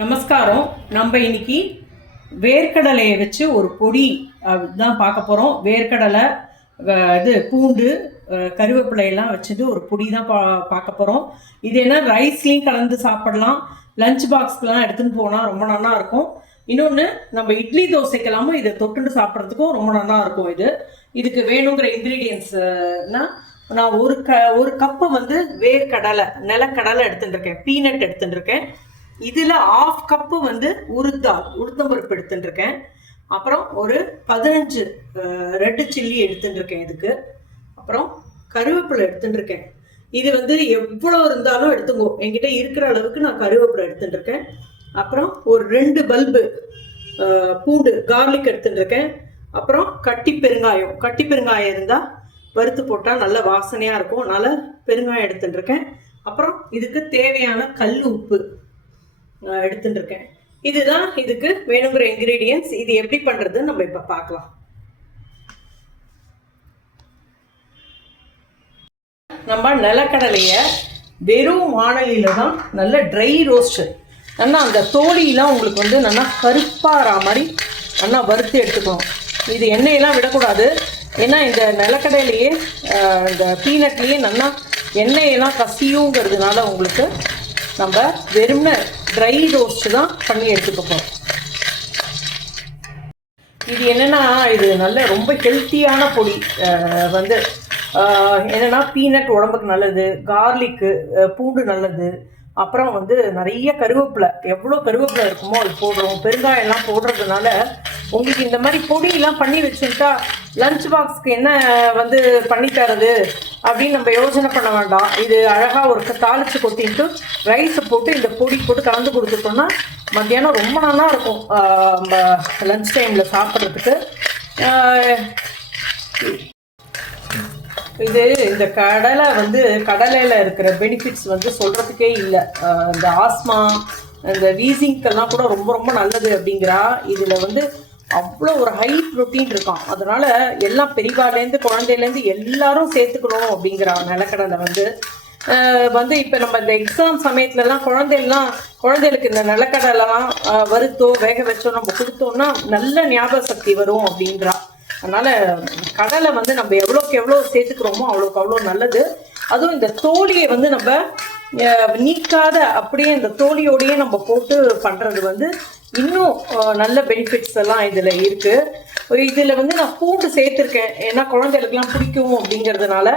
நமஸ்காரம். நம்ம இன்னைக்கு வேர்க்கடலையை வச்சு ஒரு பொடி தான் பார்க்க போகிறோம் வேர்க்கடலை இது பூண்டு கருவேப்பிலையெல்லாம் வச்சுட்டு ஒரு பொடி தான் பா பார்க்க போகிறோம் இது என்ன ரைஸ்லேயும் கலந்து சாப்பிடலாம். லஞ்ச் பாக்ஸ்க்கெலாம் எடுத்துன்னு போனால் ரொம்ப நல்லா இருக்கும். இன்னொன்று நம்ம இட்லி தோசைக்கெல்லாமும் இதை தொட்டுண்டு சாப்பிட்றதுக்கும் ரொம்ப நல்லா இருக்கும் இது. இதுக்கு வேணுங்கிற இன்க்ரீடியன்ஸ்னா நான் ஒரு க ஒரு கப்பு வந்து வேர்க்கடலை நிலக்கடலை எடுத்துட்டு இருக்கேன். பீனட் எடுத்துட்டு இருக்கேன். இதில் ஆஃப் கப்பு வந்து உருத்தால் உளுத்தம்பருப்பு எடுத்துட்டு இருக்கேன் அப்புறம் ஒரு பதினஞ்சு ரெட்டு சில்லி எடுத்துட்டுருக்கேன் இதுக்கு. அப்புறம் கருவேப்பிலை எடுத்துட்டுருக்கேன். இது வந்து எவ்வளோ இருந்தாலும் எடுத்துங்கோ என்கிட்ட இருக்கிற அளவுக்கு நான் கருவேப்பிலை எடுத்துட்டுருக்கேன். அப்புறம் ஒரு ரெண்டு பல்பு பூண்டு கார்லிக் எடுத்துட்டுருக்கேன். அப்புறம் கட்டி பெருங்காயம். கட்டி பெருங்காயம் இருந்தால் வறுத்து போட்டால் நல்ல வாசனையாக இருக்கும். அதனால் பெருங்காயம் எடுத்துட்டுருக்கேன். அப்புறம் இதுக்கு தேவையான கல் உப்பு. எடுத்துட்டு இருக்கேன். இதுதான் இதுக்கு வேணுங்கிற இன்க்ரீடியன்ஸ் இது எப்படி பண்ணுறதுன்னு நம்ம இப்போ பார்க்கலாம். நம்ம நிலக்கடலையை வெறும் வானலியில் தான் நல்ல ட்ரை ரோஸ்டர் நல்லா அந்த தோலியெலாம் உங்களுக்கு வந்து நல்லா கருப்பாகிற மாதிரி நல்லா வறுத்து எடுத்துக்கணும். இது எண்ணெயெல்லாம் விடக்கூடாது. ஏன்னா இந்த நிலக்கடலையே ஆஹ், இந்த பீனட்லேயே நல்லா எண்ணெயெல்லாம் கசியுங்கிறதுனால உங்களுக்கு நம்ம வெறும்ன ட்ரை ரோஸ்ட்டு தான் பண்ணி எடுத்துக்க போகிறோம் இது என்னன்னா இது நல்ல ரொம்ப ஹெல்த்தியான பொடி. வந்து அஹ் என்னன்னா பீனட் உடம்புக்கு நல்லது கார்லிக்கு பூண்டு நல்லது. அப்புறம் வந்து நிறைய கருவேப்பிலை. எவ்வளோ கருவேப்பிலை இருக்குமோ அது போடுறோம். பெருங்காயம்லாம் போடுறதுனால உங்களுக்கு இந்த மாதிரி பொடியெல்லாம் பண்ணி வச்சுட்டா லஞ்ச் பாக்ஸ்க்கு என்ன வந்து பண்ணி தரது அப்படின்னு நம்ம யோசனை பண்ண வேண்டாம். இது அழகாக ஒரு தாளிச்சு கொட்டிட்டு ரைஸை போட்டு இந்த பொடி போட்டு கலந்து கொடுத்துட்டோம்னா மத்தியானம் ரொம்ப நல்லா இருக்கும் நம்ம லஞ்ச் டைமில் சாப்பிட்றதுக்கு. இது இந்த கடலை வந்து கடலையில் இருக்கிற பெனிஃபிட்ஸ் வந்து சொல்கிறதுக்கே இல்லை. இந்த ஆஸ்மா இந்த வீசிங்கெல்லாம் கூட ரொம்ப ரொம்ப நல்லது அப்படிங்கிறா. இதில் வந்து அவ்வளோ ஒரு ஹை ப்ரோட்டீன் இருக்கான் அதனால எல்லாம் பெரியவாலேருந்து குழந்தையிலேருந்து எல்லாரும் சேர்த்துக்கணும் அப்படிங்கிறா நிலக்கடலை வந்து வந்து இப்போ நம்ம இந்த எக்ஸாம் சமயத்துலலாம் குழந்தைலாம் குழந்தைகளுக்கு இந்த நிலக்கடலைலாம் வறுத்தோ வேக வச்சோ நம்ம கொடுத்தோம்னா நல்ல ஞாபக சக்தி வரும் அப்படின்றா. அதனால கடலை வந்து நம்ம எவ்வளோக்கு எவ்வளோ சேர்த்துக்கிறோமோ அவ்வளோக்கு அவ்வளோ நல்லது. அதுவும் இந்த தோழியை வந்து நம்ம நீக்காத அப்படியே இந்த தோழியோடையே நம்ம போட்டு பண்ணுறது வந்து இன்னும் நல்ல பெனிஃபிட்ஸ் எல்லாம் இதில் இருக்குது இதில் வந்து நான் பூண்டு சேர்த்துருக்கேன். ஏன்னா குழந்தைகளுக்குலாம் பிடிக்கும் அப்படிங்கிறதுனால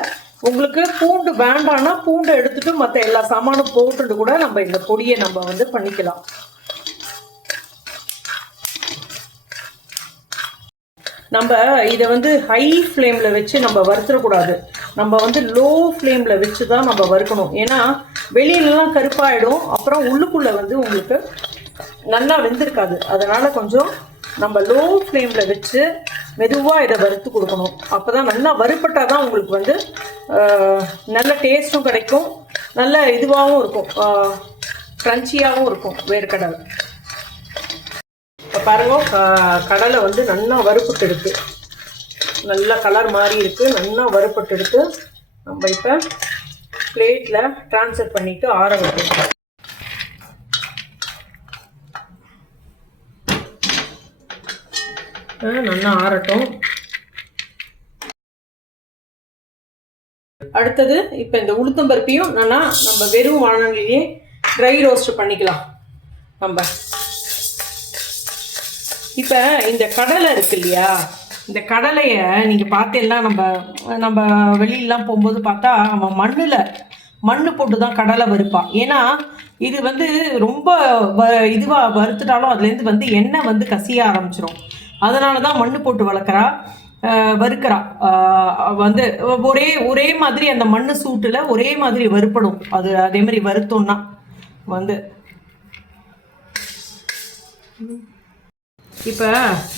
உங்களுக்கு பூண்டு வேண்டாம்னா பூண்டை எடுத்துட்டு மற்ற எல்லா சாமானும் போட்டுட்டு கூட நம்ம இந்த பொடியை நம்ம வந்து பண்ணிக்கலாம். நம்ம இதை வந்து ஹை ஃப்ளேமில் வச்சு நம்ம வறுத்துடக்கூடாது நம்ம வந்து லோ ஃப்ளேமில் வச்சு தான் நம்ம வறுக்கணும். ஏன்னா வெளியிலலாம் கருப்பாயிடும். அப்புறம் உள்ளுக்குள்ளே வந்து உங்களுக்கு நல்லா வெந்திருக்காது. அதனால் கொஞ்சம் நம்ம லோ ஃப்ளேமில் வச்சு மெதுவாக இதை வறுத்து கொடுக்கணும். அப்போ தான் நல்லா வறுப்பட்டால் தான் உங்களுக்கு வந்து நல்ல டேஸ்ட்டும் கிடைக்கும். நல்ல இதுவாகவும் இருக்கும். க்ரன்ச்சியாகவும் இருக்கும் வேர்க்கடலை. இப்போ பாருங்க க- கடலை வந்து நல்லா வறுப்புட்டு இருக்கு. நல்லா கலர் மாதிரி இருக்கு. நல்லா வறுப்பட்டு எடுத்து நம்ம இப்போ பிளேட்டில் ட்ரான்ஸ்ஃபர் பண்ணிட்டு ஆற வைக்கணும். நல்லா ஆறட்டும். அடுத்தது இப்போ இந்த உளுத்தம்பருப்பையும் நல்லா நம்ம வெறும் வானலிலேயே ட்ரை ரோஸ்ட் பண்ணிக்கலாம். நம்ம. இப்போ இந்த கடலை இருக்கு இல்லையா? இந்த கடலையை நீங்கள் பார்த்தீங்கன்னா நம்ம நம்ம வெளியிலலாம் போகும்போது பார்த்தா அவன் மண்ணில் மண்ணு போட்டு தான் கடலை வறுப்பான் ஏன்னா இது வந்து ரொம்ப வ இதுவாக வறுத்துட்டாலும் அதுலேருந்து வந்து எண்ணெய் வந்து கசிய ஆரம்பிச்சிரும். அதனால தான் மண்ணு போட்டு வளர்க்குறா வறுக்கிறா. வந்து ஒரே ஒரே மாதிரி அந்த மண்ணு சூட்டில் ஒரே மாதிரி வறுப்படும். அது அதே மாதிரி வருத்தோம்னா வந்து. இப்போ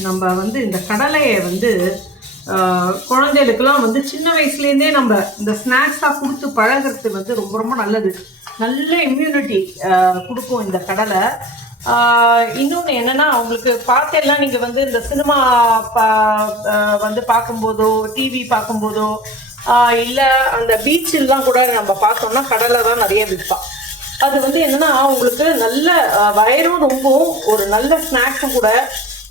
நம்ம வந்து இந்த கடலையை வந்து ஆஹ், குழந்தைகளுக்கெல்லாம் வந்து சின்ன வயசுலேருந்தே நம்ம இந்த ஸ்நாக்ஸாக கொடுத்து பழகிறது வந்து ரொம்ப ரொம்ப நல்லது. நல்ல இம்யூனிட்டி கொடுக்கும் இந்த கடலை. இன்னொன்று என்னன்னா அவங்களுக்கு பார்த்தெல்லாம் நீங்கள் வந்து இந்த சினிமா பா வந்து பார்க்கும்போதோ டிவி பார்க்கும்போதோ இல்லை அந்த பீச்சில்லாம் கூட நம்ம பார்த்தோம்னா கடலை தான் நிறைய விற்பான் அது வந்து என்னன்னா அவங்களுக்கு நல்ல வயரும் ரொம்ப ரொம்பவும் ஒரு நல்ல ஸ்நாக்ஸும் கூட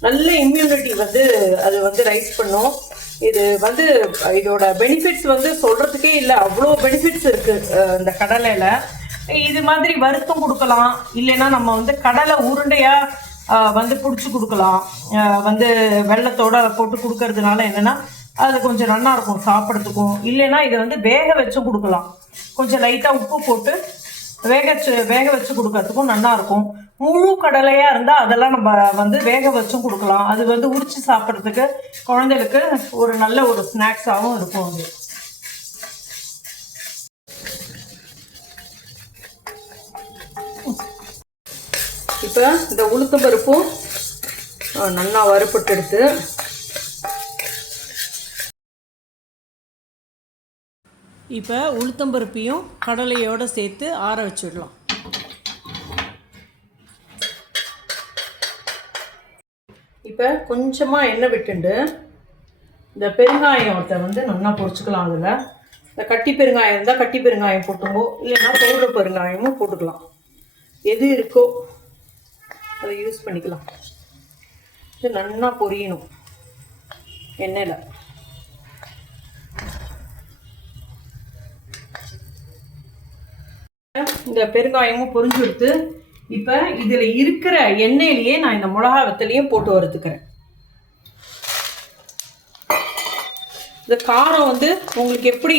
நல்ல இம்யூனிட்டி வந்து அது வந்து ரைஸ் பண்ணும். இது வந்து இதோட பெனிஃபிட்ஸ் வந்து சொல்றதுக்கே இல்லை அவ்வளோ பெனிஃபிட்ஸ் இருக்கு இந்த கடலையில. இது மாதிரி வறுத்தும் கொடுக்கலாம். இல்லைன்னா நம்ம வந்து கடலை உருண்டையா வந்து பிடிச்சி கொடுக்கலாம். வந்து வெள்ளத்தோட போட்டு கொடுக்கறதுனால என்னன்னா அது கொஞ்சம் நல்லா இருக்கும் சாப்பிட்றதுக்கும். இல்லைன்னா இதை வந்து வேக வச்சும் கொடுக்கலாம். கொஞ்சம் லைட்டாக உப்பு போட்டு வேக வச்சு வேக வச்சு கொடுக்கறதுக்கும் நல்லா இருக்கும். முழு கடலையா இருந்தா அதெல்லாம் நம்ம வந்து வேக வச்சும் கொடுக்கலாம். அது வந்து உரிச்சு சாப்பிட்றதுக்கு குழந்தைகளுக்கு ஒரு நல்ல ஒரு ஸ்நாக்ஸாகவும் இருக்கும் அது. இப்போ இந்த உளுத்தம் பருப்பும் நல்லா வறுப்பட்டு எடுத்து. இப்போ உளுத்தம்பருப்பையும் கடலையோடு சேர்த்து ஆற வச்சிடலாம். இப்போ கொஞ்சமாக எண்ணெய் விட்டுண்டு இந்த பெருங்காயத்தை வந்து நல்லா பொரிச்சுக்கலாம் அதில். இந்த கட்டி பெருங்காயம் இருந்தால் கட்டி பெருங்காயம் போட்டுங்கோ இல்லைன்னா பவுடர் பெருங்காயமும் போட்டுக்கலாம். எது இருக்கோ. அதை யூஸ் பண்ணிக்கலாம். இது நல்லா பொரியணும். எண்ணெயில். இந்த பெருங்காயமும் பொரிஞ்சு கொடுத்து இப்போ இதில் இருக்கிற எண்ணெயிலேயே நான் இந்த மிளகா வெத்தலையும் போட்டு வறுத்துக்கிறேன். இந்த காரம் வந்து உங்களுக்கு எப்படி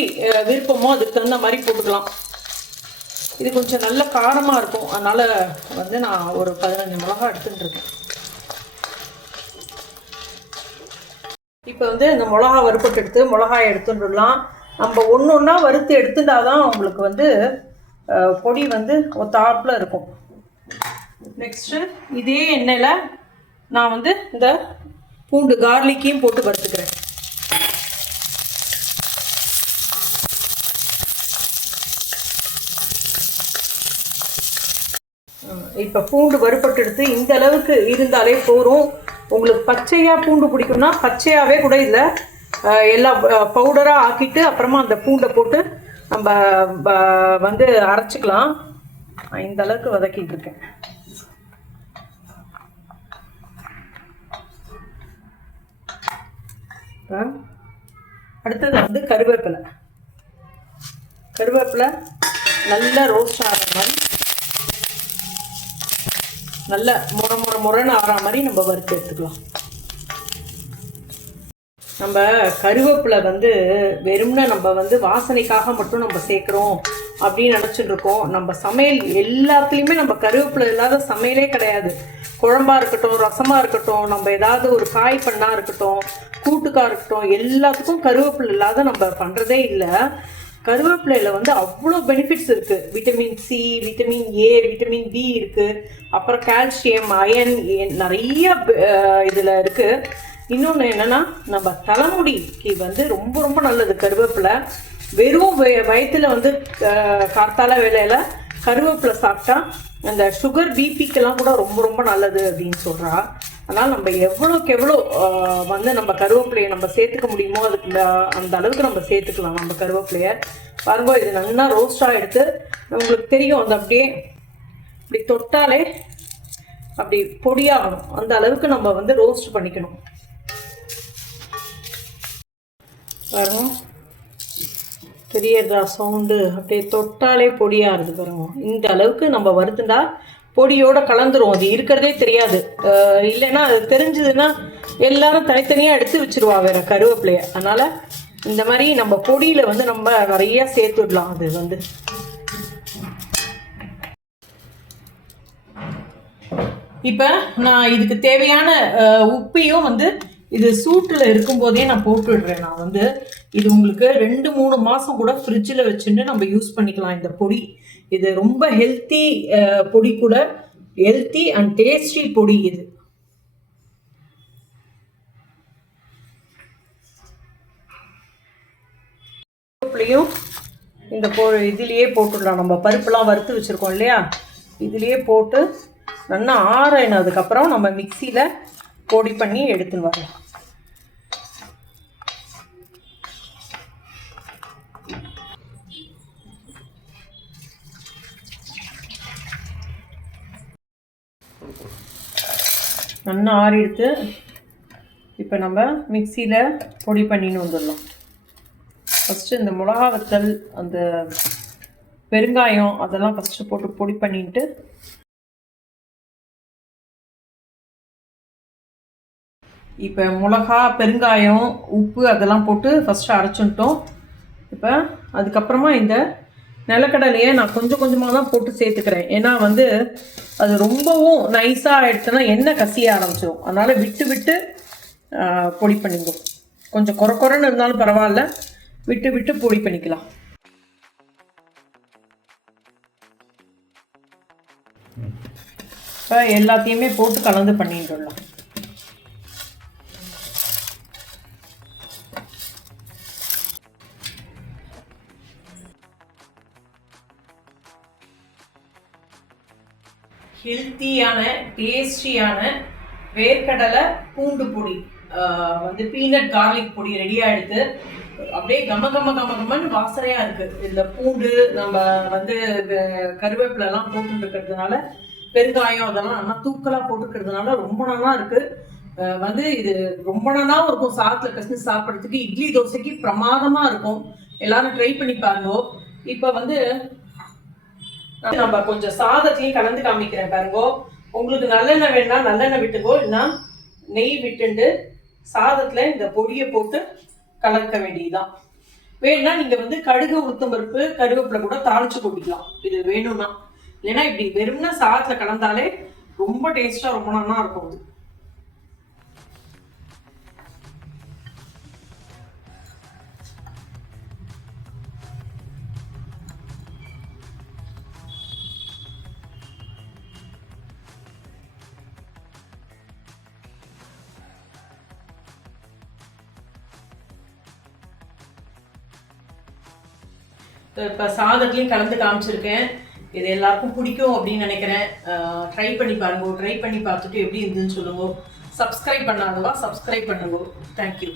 விருப்பமோ அதுக்கு தகுந்த மாதிரி போட்டுக்கலாம். இது கொஞ்சம் நல்ல காரமாக இருக்கும். அதனால் வந்து நான் ஒரு பதினஞ்சு மிளகா எடுத்துட்டுருக்கேன். இப்போ வந்து இந்த மிளகா வறுப்பட்டு எடுத்து மிளகாய் எடுத்துட்டுலாம் நம்ம ஒன்று ஒன்றா வறுத்து எடுத்துட்டா தான் உங்களுக்கு வந்து பொடி வந்து ஒத்தாப்பில் இருக்கும். நெக்ஸ்ட்டு இதே எண்ணெயில் நான் வந்து இந்த பூண்டு கார்லிக்கையும் போட்டு வறுத்துக்கிறேன். இப்போ பூண்டு வறுப்பட்டு எடுத்து இந்த அளவுக்கு இருந்தாலே போதும். உங்களுக்கு பச்சையாக பூண்டு பிடிக்கும்னா பச்சையாகவே கூட இல்லை. எல்லாம் பவுடராக ஆக்கிட்டு அப்புறமா அந்த பூண்டை போட்டு நம்ம வந்து அரைச்சிக்கலாம். இந்த அளவுக்கு வதக்கிட்டு இருக்கேன். அடுத்தது வந்து கருவேப்பிலை. கருவேப்பிலை நல்லா ரோஸ்ட் ஆகிற மாதிரி நல்ல முற முற முறைன்னு ஆறா மாதிரி நம்ம வறுத்து எடுத்துக்கலாம். நம்ம கருவேப்பிலை வந்து வெறும்னு நம்ம வந்து வாசனைக்காக மட்டும் நம்ம சேர்க்குறோம் அப்படின்னு நினச்சிட்டு இருக்கோம் நம்ம சமையல் எல்லாத்துலேயுமே நம்ம கருவேப்பிலை இல்லாத சமையலே கிடையாது. குழம்பா இருக்கட்டும் ரசமாக இருக்கட்டும் நம்ம ஏதாவது ஒரு காய் பண்ணா இருக்கட்டும் கூட்டுக்காக இருக்கட்டும் எல்லாத்துக்கும் கருவேப்பிலை இல்லாத நம்ம பண்ணுறதே இல்லை. கருவேப்பிலையில் வந்து அவ்வளோ பெனிஃபிட்ஸ் இருக்குது vitamin C vitamin A vitamin B இருக்குது அப்புறம் கால்சியம் அயன் நிறைய இதில் இருக்குது இன்னொன்று என்னென்னா நம்ம தலைமுடிக்கு வந்து ரொம்ப ரொம்ப நல்லது கருவேப்பிலை. வெறும் வய வயிற்றுல வந்து கார்த்தால வேலையில் கருவேப்பிலை சாப்பிட்டா அந்த சுகர் பிபிக்கெல்லாம் கூட ரொம்ப ரொம்ப நல்லது அப்படின்னு சொல்கிறா அதனால் நம்ம எவ்வளோக்கு எவ்வளோ வந்து நம்ம கருவேப்பிலையை நம்ம சேர்த்துக்க முடியுமோ அதுக்கு இந்த- அந்த அளவுக்கு நம்ம சேர்த்துக்கலாம் நம்ம கருவேப்பிலையை. பாருங்க இது நல்லா ரோஸ்டாக எடுத்து உங்களுக்கு தெரியும் அந்த அப்படியே இப்படி தொட்டாலே அப்படி பொடியாகணும். அந்த அளவுக்கு நம்ம வந்து ரோஸ்ட் பண்ணிக்கணும். பாருங்க தெரியறதா சவுண்டு அப்படியே தொட்டாலே பொடியாகிறது பாருங்க. இந்த அளவுக்கு நம்ம வறுத்துண்டா பொடியோட கலந்துரும். அது இருக்கிறதே தெரியாது. அஹ் இல்லைன்னா அது தெரிஞ்சதுன்னா எல்லாரும் தனித்தனியாக எடுத்து வச்சிருவா வேற கருவேப்பிலைய. அதனால இந்த மாதிரி நம்ம பொடியில வந்து நம்ம நிறைய சேர்த்து விடலாம். அது வந்து இப்போ நான் இதுக்கு தேவையான அஹ், உப்பையும் வந்து இது சூட்டில் இருக்கும்போதே நான் போட்டு விடுறேன். நான் வந்து இது உங்களுக்கு ரெண்டு மூணு மாதம் கூட ஃப்ரிட்ஜில் வச்சுட்டு நம்ம யூஸ் பண்ணிக்கலாம் இந்த பொடி. இது ரொம்ப ஹெல்த்தி பொடி கூட. ஹெல்த்தி அண்ட் டேஸ்டி பொடி இது. கருவேப்பிலையும் இந்த போ இதுலேயே போட்டுடலாம். நம்ம பருப்புலாம் வறுத்து வச்சுருக்கோம் இல்லையா? இதுலேயே போட்டு நல்லா ஆறினதுக்கப்புறம் நம்ம மிக்சியில் பொடி பண்ணி எடுத்துன்னு வரலாம். நல்லா ஆறி எடுத்து இப்போ நம்ம மிக்சியில் பொடி பண்ணின்னு வந்துடலாம். ஃபஸ்ட்டு இந்த மிளகா வத்தல் அந்த பெருங்காயம் அதெல்லாம் ஃபஸ்ட்டு போட்டு பொடி பண்ணிட்டு இப்போ மிளகா பெருங்காயம் உப்பு அதெல்லாம் போட்டு ஃபஸ்ட்டு அரைச்சுட்டோம். இப்போ அதுக்கப்புறமா இந்த நிலக்கடலையை நான் கொஞ்சம் கொஞ்சமாக தான் போட்டு சேர்த்துக்கிறேன். ஏன்னா வந்து அது ரொம்பவும் நைஸாக ஆகிடுச்சுன்னா எண்ணெய் கசிய ஆரம்பிச்சிடும் அதனால் விட்டு விட்டு பொடி பண்ணிக்கும் கொஞ்சம் குறை குறைன்னு இருந்தாலும் பரவாயில்ல. விட்டு விட்டு பொடி பண்ணிக்கலாம். இப்போ எல்லாத்தையுமே போட்டு கலந்து பண்ணிட்டுலாம் ஹெல்த்தியான டேஸ்டியான வேர்க்கடலை பூண்டு பொடி வந்து பீனட் கார்லிக் பொடி ரெடி எடுத்து அப்படியே கம கம கம கமன்னு வாசனையாக இருக்குது இந்த பூண்டு நம்ம வந்து க- போட்டுருக்கிறதுனால இருக்கிறதுனால பெருங்காயம் அதெல்லாம் நல்லா தூக்கலாக போட்டுக்கிறதுனால ரொம்ப நல்லா இருக்குது வந்து இது ரொம்ப நல்லா இருக்கும். சாதத்துல பிசைஞ்சு சாப்பிட்றதுக்கு இட்லி தோசைக்கு பிரமாதமாக இருக்கும். எல்லாரும் ட்ரை பண்ணி பாருங்க. இப்போ வந்து நம்ம கொஞ்சம் சாதத்தையும் கலந்து காமிக்கிறேன் பாருங்க. உங்களுக்கு நல்லெண்ணெய் வேணா நல்லெண்ணெய் விட்டுக்கோ. இல்லைன்னா நெய் விட்டுண்டு சாதத்துல இந்த பொடியை போட்டு கலக்க வேண்டியதுதான். வேணும்னா நீங்க வந்து கடுகு உளுத்தம் பருப்பு கருவேப்பிலை கூட தாளிச்சு கொட்டிக்கலாம். இது வேணும்னா. இல்லைன்னா இப்படி வெறும்னா சாதத்துல கலந்தாலே ரொம்ப டேஸ்டா ரொம்ப நல்லா இருக்கும். அது இப்போ சாதத்துலேயும் கலந்து காமிச்சிருக்கேன். இது எல்லாருக்கும் பிடிக்கும் அப்படின்னு நினைக்கிறேன். ட்ரை பண்ணி பாருங்க. ட்ரை பண்ணி பார்த்துட்டு எப்படி இருந்துன்னு சொல்லுங்க. சப்ஸ்கிரைப் பண்ணாதவா சப்ஸ்கிரைப் பண்ணுங்க. Thank you